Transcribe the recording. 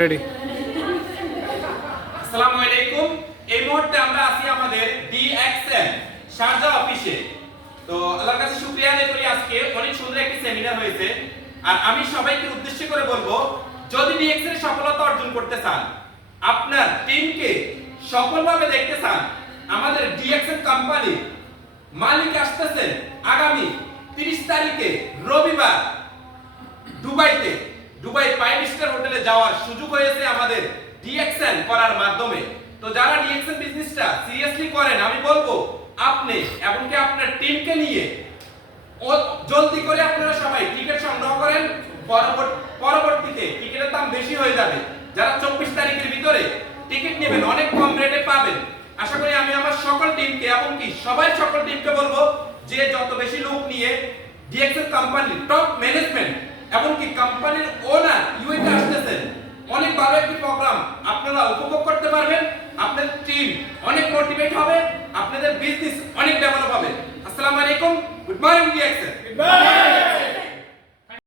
Ready. আসসালামু আলাইকুম। এই মুহূর্তে আমরা আছি আমাদের ডিএক্সএন শারজা অফিসে। তো আল্লাহর কাছে শুকরিয়া আদায় করি, আজকে অনেক সুন্দর একটি সেমিনার হয়েছে। আর আমি সবাইকে উদ্দেশ্য করে বলবো, যদি ডিএক্সএন সফলতা অর্জন করতে চান, আপনার টিমকে সফলভাবে দেখতে চান, আমাদের ডিএক্সএন কোম্পানি মালিক আসতেছেন আগামী 30 তারিখে রবিবার দুবাইতে। দুবাই 5 স্টার হোটেলে যাওয়ার সুযোগ হয়েছে আমাদের ডিএক্সএন করার মাধ্যমে। তো যারা ডিএক্সএন বিজনেসটা সিরিয়াসলি করেন, আমি বলবো আপনি এমনকি আপনার টিমকে নিয়ে জলদি করে আপনারা সবাই টিকিট সংগ্রহ করেন। পরবর্তীতে টিকিটের দাম বেশি হয়ে যাবে। যারা 24 তারিখের ভিতরে টিকিট নেবেন, অনেক কম রেটে পাবেন। আশা করি আমি আমার সকল টিমকে, এমনকি সকল টিমকে বলবো যে যত বেশি লোক নিয়ে ডিএক্সএন কোম্পানির টপ ম্যানেজমেন্ট এমনকি কোম্পানির ওনার ইউএতে আসতেছেন, অনেক ভালো একটি প্রোগ্রাম আপনারা উপভোগ করতে পারবেন। আপনাদের টিম অনেক মোটিভেট হবে, আপনাদের বিজনেস অনেক ডেভেলপ হবে। আসসালামু আলাইকুম, গুড মর্নিং ডিএক্সএন।